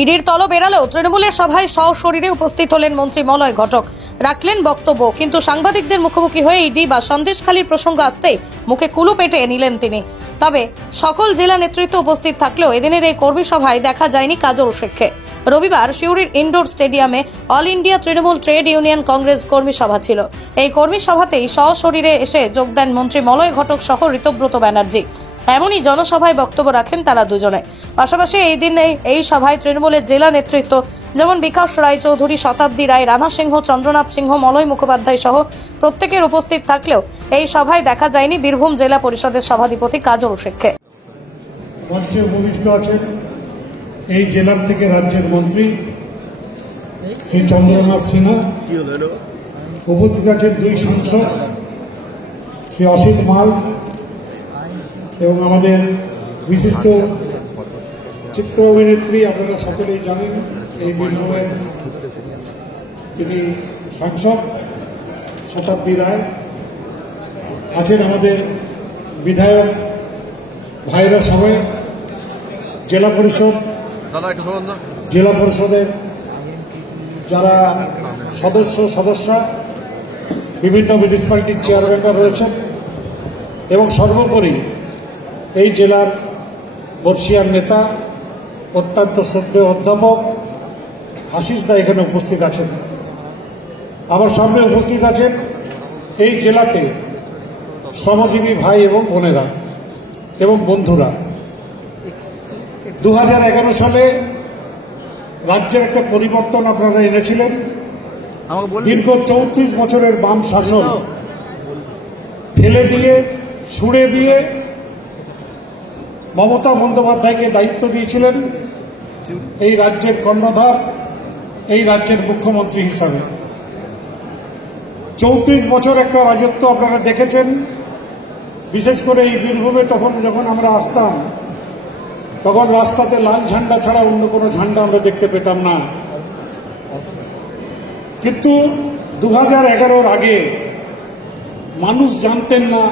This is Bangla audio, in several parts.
ইডির তলব এড়ালেও তৃণমূলের সভায় সশরীরে উপস্থিত হলেন মন্ত্রী মলয় ঘটক, রাখলেন বক্তব্য। কিন্তু সাংবাদিকদের মুখোমুখি হয়ে ইডি বা সন্দেশখালীর প্রসঙ্গ আসতেই মুখে কুলু পেটে নিলেন তিনি। তবে সকল জেলা নেতৃত্ব উপস্থিত থাকলেও এদিনের এই কর্মী সভায় দেখা যায়নি কাজল শেখকে। রবিবার সিউড়ির ইনডোর স্টেডিয়ামে all India Trinamool trade union Congress কর্মী সভা ছিল। এই কর্মী সভাতেই সশরীরে এসে যোগ দেন মন্ত্রী মলয় ঘটক সহ ঋতব্রত ব্যানার্জি। এমনই জনসভায় বক্তব্য রাখেন তারা দুজনে। পাশাপাশি এই দিন এই সভায় তৃণমূলের জেলা নেতৃত্ব যেমন বিকাশ রায় চৌধুরী, শতাব্দী রায়, রানা সিংহ, চন্দ্রনাথ সিংহ, মলয় মুখোপাধ্যায় সহ প্রত্যেকের উপস্থিত থাকলেও এই সভায় দেখা যায়নি বীরভূম জেলা পরিষদের সভাধিপতি কাজল শেখকে। মঞ্চে উপবিষ্ট আছেন এই জেলার থেকে রাজ্যের মন্ত্রী শ্রী চন্দ্রনাথ সিংহ, উপস্থিত আছেন দুই সাংসদ শ্রী অসিত মাল এবং আমাদের বিশিষ্ট চিত্র অভিনেত্রী, আপনারা সকলেই জানেন এই বীরভূমের তিনি সাংসদ শতাব্দী রায় আছেন, আমাদের বিধায়ক ভাইরা সবাই, জেলা পরিষদের যারা সদস্যা, বিভিন্ন মিউনিসিপ্যালিটির চেয়ারম্যানরা রয়েছেন এবং সর্বোপরি এই জেলার বর্ষিয়ার নেতা অত্যন্ত শ্রদ্ধেয় অধ্যাপক আশিস দা এখানে উপস্থিত আছেন। আমার সামনে উপস্থিত আছেন এই জেলাতে শ্রমজীবী ভাই এবং বোনেরা এবং বন্ধুরা। 2011 সালে রাজ্যের একটা পরিবর্তন আপনারা এনেছিলেন। দীর্ঘ 34 বছরের বাম শাসন ফেলে দিয়ে, ছুড়ে দিয়ে মমতা বন্দ্যোপাধ্যায়কে দায়িত্ব দিয়েছিলেন এই রাজ্যের কর্ণধার, এই রাজ্যের মুখ্যমন্ত্রী হিসাবে। 34 বছর একটা রাজত্ব আপনারা দেখেছেন। বিশেষ করে এই বীরভূমে যখন আমরা আসতাম তখন রাস্তাতে লাল ঝান্ডা ছাড়া অন্য কোনো ঝান্ডা আমরা দেখতে পেতাম না। কিন্তু 2011-র আগে মানুষ জানতেন না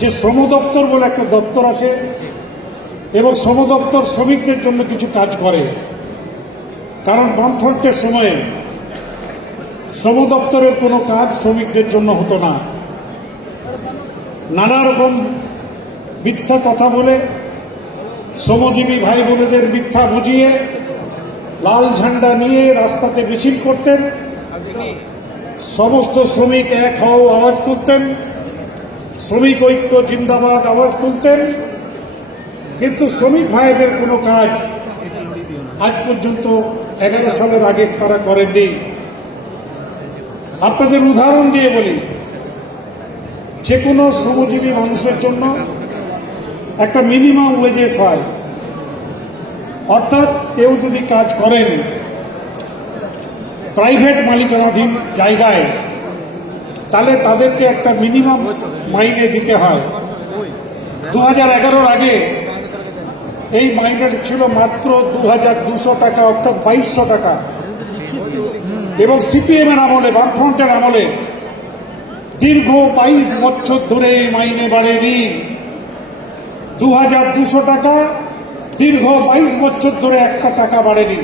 যে শ্রম দপ্তর বলে একটা দপ্তর আছে এবং শ্রম দপ্তর শ্রমিকদের জন্য কিছু কাজ করে। কারণ বামফ্রন্টের সময়ে শ্রম দপ্তরের কোনো কাজ শ্রমিকদের জন্য হতো না। নানা রকম মিথ্যা কথা বলে, শ্রমজীবী ভাই বোনেদের মিথ্যা বুঝিয়ে লাল ঝান্ডা নিয়ে রাস্তাতে মিছিল করতেন। সমস্ত শ্রমিক এক হও আওয়াজ তুলতেন, শ্রমিক ঐক্য জিন্দাবাদ আওয়াজ তুলতেন। কিন্তু শ্রমিক ভাইদের কোনো কাজ আজ পর্যন্ত 11 সালের আগে তারা করেননি। আপনাদের উদাহরণ দিয়ে বলি, যে কোনো শ্রমজীবী মানুষের জন্য একটা মিনিমাম ওয়েজেস হয়, অর্থাৎ কেউ যদি কাজ করেন প্রাইভেট মালিকানাধীন জায়গায় তাহলে তাদেরকে একটা মিনিমাম মাইনে দিতে হয়। 2011-র আগে এই মাইনেটা ছিল মাত্র 2200 টাকা, অর্থাৎ 2200 টাকা। এবং সিপিএম এর আমলে, বামফ্রন্টের আমলে দীর্ঘ 22 বছর ধরে এই মাইনে বাড়েনি। 2200 টাকা দীর্ঘ 22 বছর ধরে একটা টাকা বাড়েনি।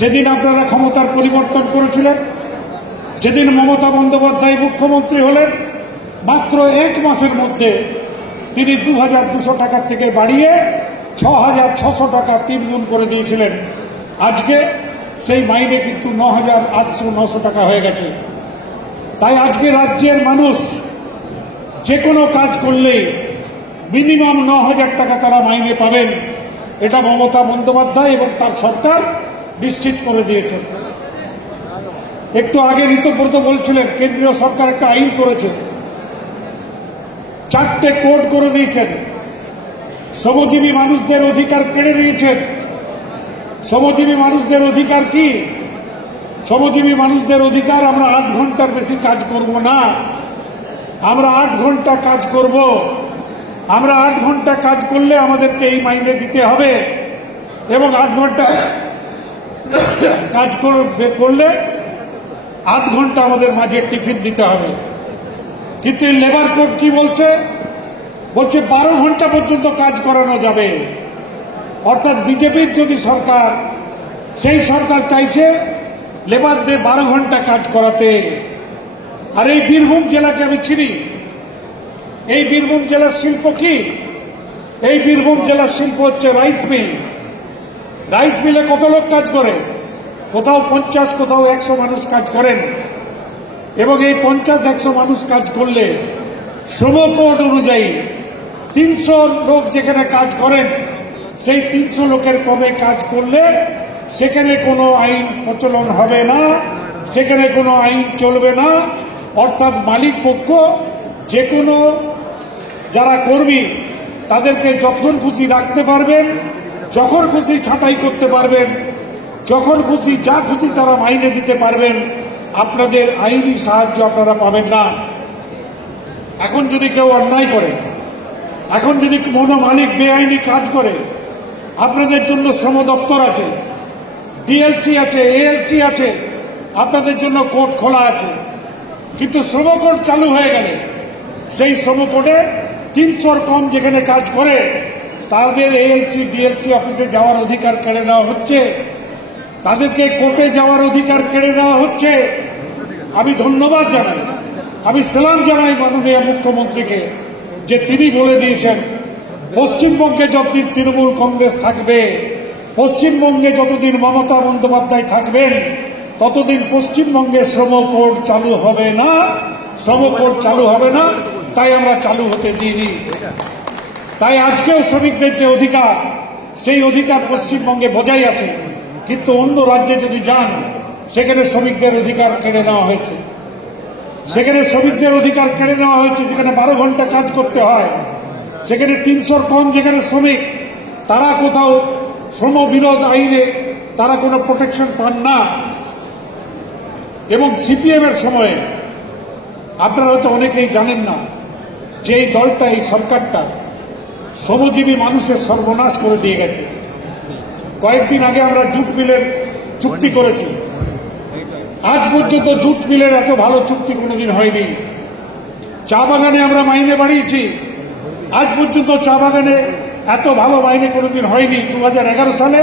যেদিন আপনারা ক্ষমতার পরিবর্তন করেছিলেন, যেদিন মমতা বন্দ্যোপাধ্যায় মুখ্যমন্ত্রী হলেন, মাত্র 1 মাসের মধ্যে তিনি 2200 টাকার থেকে বাড়িয়ে 6600 টাকা 3 গুণ করে দিয়েছিলেন। আজকে সেই মাইনে কিন্তু 9800-900 টাকা হয়ে গেছে। তাই আজকে রাজ্যের মানুষ যে কোনো কাজ করলেই মিনিমাম 9000 টাকা তারা মাইনে পাবেন, এটা মমতা বন্দ্যোপাধ্যায় এবং তার সরকার নিশ্চিত করে দিয়েছে। একটু আগে ঋতব্রত বলছিলেন কেন্দ্রীয় সরকার একটা আইন করেছে, 4টে কোড করে দিয়েছেন, শ্রমজীবী মানুষদের অধিকার কেড়ে নিয়েছেন। শ্রমজীবী মানুষদের অধিকার কি? শ্রমজীবী মানুষদের অধিকার আমরা 8 ঘন্টার বেশি কাজ করব না, আমরা 8 ঘন্টা কাজ করব। আমরা 8 ঘন্টা কাজ করলে আমাদেরকে এই মাইনে দিতে হবে এবং 8 ঘন্টা কাজ করলে 8 ঘন্টা আমাদের মাঝে টিফিন দিতে হবে। কিন্তু লেবার কোড কি বলছে? 12 ঘন্টা পর্যন্ত কাজ করানো যাবে। অর্থাৎ বিজেপির যদি সরকার, সেই সরকার চাইছে লেবারদের 12 ঘন্টা কাজ করাতে। আর এই বীরভূম জেলাকে আমি চিনি। এই বীরভূম জেলার শিল্প কি? এই বীরভূম জেলার শিল্প হচ্ছে রাইস মিল। রাইস মিলে কত লোক কাজ করে? কোথাও 50, কোথাও 100 মানুষ কাজ করেন। এবং এই 50-100 মানুষ কাজ করলে শ্রম কোড অনুযায়ী 300 লোক যেখানে কাজ করেন, সেই 300 লোকের কমে কাজ করলে সেখানে কোনো আইন প্রচলন হবে না, সেখানে কোনো আইন চলবে না। অর্থাৎ মালিক পক্ষ যে কোনো যারা কর্মী তাদেরকে যখন খুশি রাখতে পারবেন, যখন খুশি ছাঁটাই করতে পারবেন, যখন খুশি যা খুশি তারা মাইনে দিতে পারবেন। আপনাদের আইনি সাহায্য আপনারা পাবেন না। এখন যদি কেউ অন্যায় করে, এখন যদি কোনো মালিক বেআইনি কাজ করে, আপনাদের জন্য শ্রম দপ্তর আছে, ডিএলসি আছে, এএলসি আছে, আপনাদের জন্য কোর্ট খোলা আছে। কিন্তু শ্রম কোড চালু হয়ে গেলে সেই শ্রম কোডে 300 কম যেখানে কাজ করে তাদের এএলসি ডিএলসি অফিসে যাওয়ার অধিকার কেড়ে নেওয়া হচ্ছে, তাদেরকে কোর্টে যাওয়ার অধিকার কেড়ে নেওয়া হচ্ছে। আমি ধন্যবাদ জানাই, আমি সালাম জানাই মাননীয় মুখ্যমন্ত্রীকে যে তিনি বলে দিয়েছেন পশ্চিমবঙ্গে যতদিন তৃণমূল কংগ্রেস থাকবে, পশ্চিমবঙ্গে যতদিন মমতা বন্দ্যোপাধ্যায় থাকবেন, ততদিন পশ্চিমবঙ্গে শ্রম কোড চালু হবে না, শ্রম কোড চালু হবে না। তাই আমরা চালু হতে দিইনি। তাই আজকেও শ্রমিকদের যে অধিকার, সেই অধিকার পশ্চিমবঙ্গে বজায় আছে। কিন্তু অন্য রাজ্যে যদি যান, সেখানে শ্রমিকদের অধিকার কেড়ে নেওয়া হয়েছে, সেখানে শ্রমিকদের অধিকার কেড়ে নেওয়া হয়েছে। সেখানে 12 ঘন্টা কাজ করতে হয়, সেখানে 300 কম যেখানে শ্রমিক, তারা কোথাও শ্রম বিরোধ আইনে তারা কোনো প্রোটেকশন পান না। এবং সিপিএম এর সময়ে আপনারা হয়তো অনেকেই জানেন না যে এই দলটা, এই সরকারটা শ্রমজীবী মানুষের সর্বনাশ করে দিয়ে গেছে। কয়েকদিন আগে আমরা জুট মিলের চুক্তি করেছি। আজ পর্যন্ত জুট মিলের এত ভালো চুক্তি কোনোদিন হয়নি। চা বাগানে আমরা মাইনে বাড়িয়েছি, আজ পর্যন্ত চা বাগানে এত ভালো মাইনে কোনোদিন হয়নি। 2011 সালে